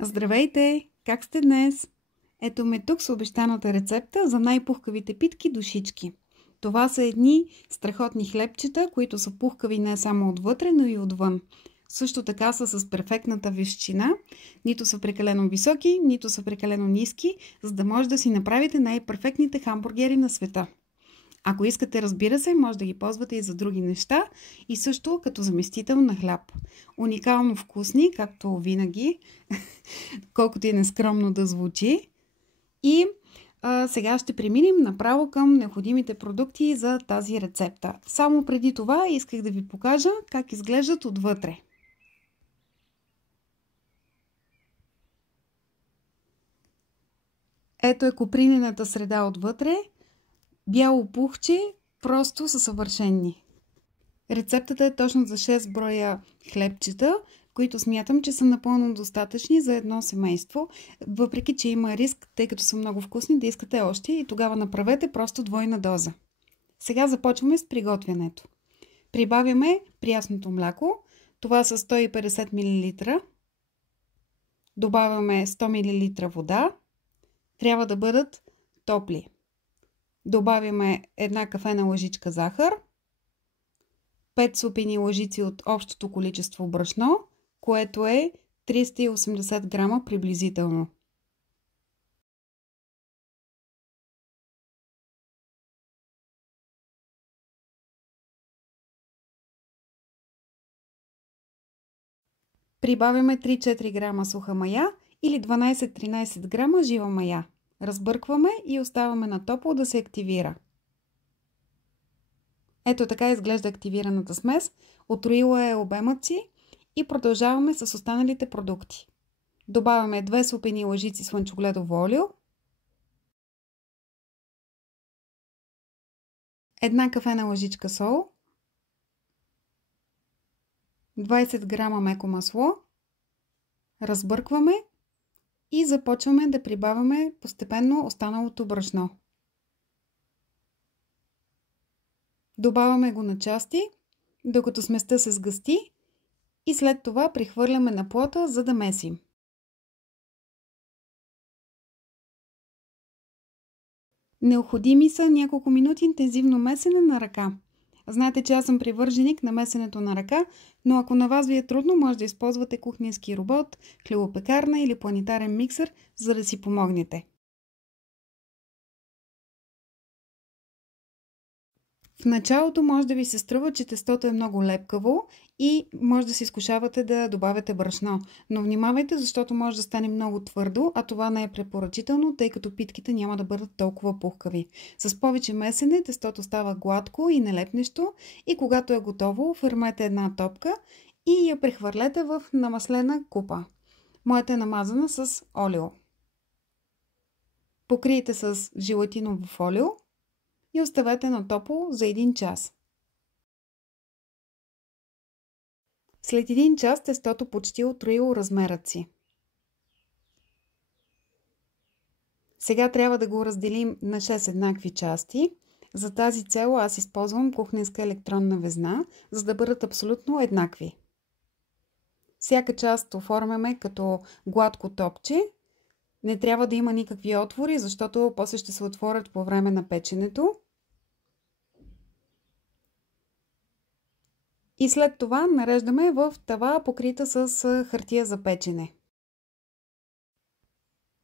Здравейте! Как сте днес? Ето ме тук с обещаната рецепта за най-пухкавите питки душички. Това са едни страхотни хлебчета, които са пухкави не само отвътре, но и отвън. Също така са с перфектната височина. Нито са прекалено високи, нито са прекалено ниски, за да може да си направите най-перфектните хамбургери на света. Ако искате, разбира се, може да ги ползвате и за други неща и също като заместител на хляб. Уникално вкусни, както винаги, колкото и нескромно да звучи. И сега ще преминем направо към необходимите продукти за тази рецепта. Само преди това исках да ви покажа как изглеждат отвътре. Ето е копринената среда отвътре. Бяло пухче, просто са съвършенни. Рецептата е точно за 6 броя хлебчета, които смятам, че са напълно достатъчни за едно семейство, въпреки че има риск, тъй като са много вкусни, да искате още и тогава направете просто двойна доза. Сега започваме с приготвянето. Прибавяме прясното мляко, това са 150 мл. Добавяме 100 мл вода, трябва да бъдат топли. Добавяме една кафена лъжичка захар, 5 супени лъжици от общото количество брашно, което е 380 грама приблизително. Прибавяме 3-4 грама суха мая или 12-13 грама жива мая. Разбъркваме и оставаме на топло да се активира. Ето така изглежда активираната смес. Отроила е обемът си и продължаваме с останалите продукти. Добавяме 2 супени лъжици слънчогледово олио, 1 кафена лъжичка сол, 20 грама меко масло, разбъркваме и започваме да прибавяме постепенно останалото брашно. Добавяме го на части, докато сместа се сгъсти и след това прихвърляме на плота, за да месим. Необходими са няколко минути интензивно месене на ръка. Знаете, че аз съм привърженик на месенето на ръка, но ако на вас ви е трудно, може да използвате кухненски робот, хлебопекарна или планетарен миксер, за да си помогнете. В началото може да ви се струва, че тестото е много лепкаво и може да се изкушавате да добавяте брашно. Но внимавайте, защото може да стане много твърдо, а това не е препоръчително, тъй като питките няма да бъдат толкова пухкави. С повече месене тестото става гладко и нелепнещо и когато е готово, фърмете една топка и я прехвърлете в намаслена купа. Моята е намазана с олио. Покрийте с желатиново фолио и оставете на топло за 1 час. След 1 час тестото почти утроило размерът си. Сега трябва да го разделим на 6 еднакви части. За тази цел аз използвам кухненска електронна везна, за да бъдат абсолютно еднакви. Всяка част оформяме като гладко топче. Не трябва да има никакви отвори, защото после ще се отворят по време на печенето. И след това нареждаме в тава, покрита с хартия за печене.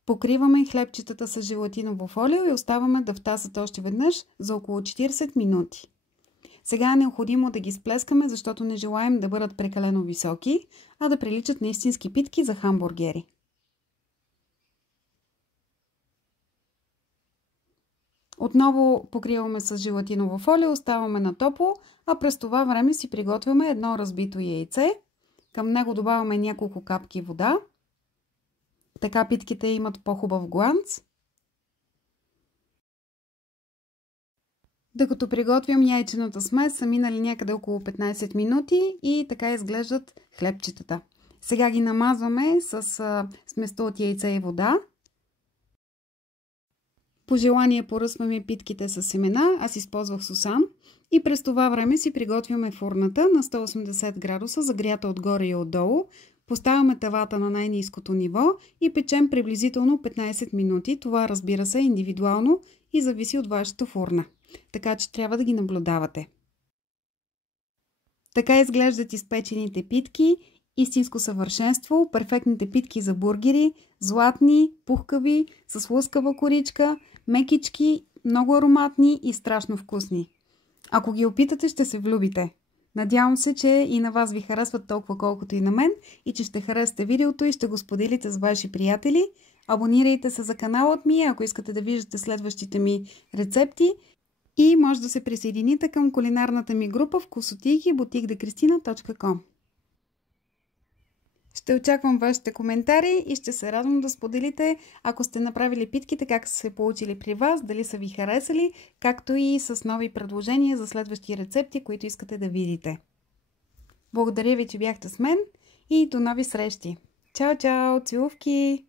Покриваме хлебчетата с желатиново фолио и оставаме да втасат още веднъж за около 40 минути. Сега е необходимо да ги сплескаме, защото не желаем да бъдат прекалено високи, а да приличат на истински питки за хамбургери. Отново покриваме с желатиново фолио, оставаме на топло, а през това време си приготвяме едно разбито яйце. Към него добавяме няколко капки вода. Така питките имат по-хубав гланц. Докато приготвям яйчената смес, са минали някъде около 15 минути и така изглеждат хлебчетата. Сега ги намазваме с сместа от яйце и вода. По желание поръсваме питките с семена, аз използвах сусан и през това време си приготвяме фурната на 180 градуса, загрята отгоре и отдолу. Поставяме тавата на най-ниското ниво и печем приблизително 15 минути. Това, разбира се, е индивидуално и зависи от вашата фурна. Така че трябва да ги наблюдавате. Така изглеждат изпечените питки. Истинско съвършенство, перфектните питки за бургери, златни, пухкави, с лъскава коричка, мекички, много ароматни и страшно вкусни. Ако ги опитате, ще се влюбите. Надявам се, че и на вас ви харесват толкова колкото и на мен и че ще харесате видеото и ще го споделите с ваши приятели. Абонирайте се за каналът ми, ако искате да виждате следващите ми рецепти. И може да се присъедините към кулинарната ми група вкусотийки boutiquedecristina.com. Ще очаквам вашите коментари и ще се радвам да споделите, ако сте направили питките, как са се получили при вас, дали са ви харесали, както и с нови предложения за следващи рецепти, които искате да видите. Благодаря ви, че бяхте с мен и до нови срещи! Чао, чао! Целувки!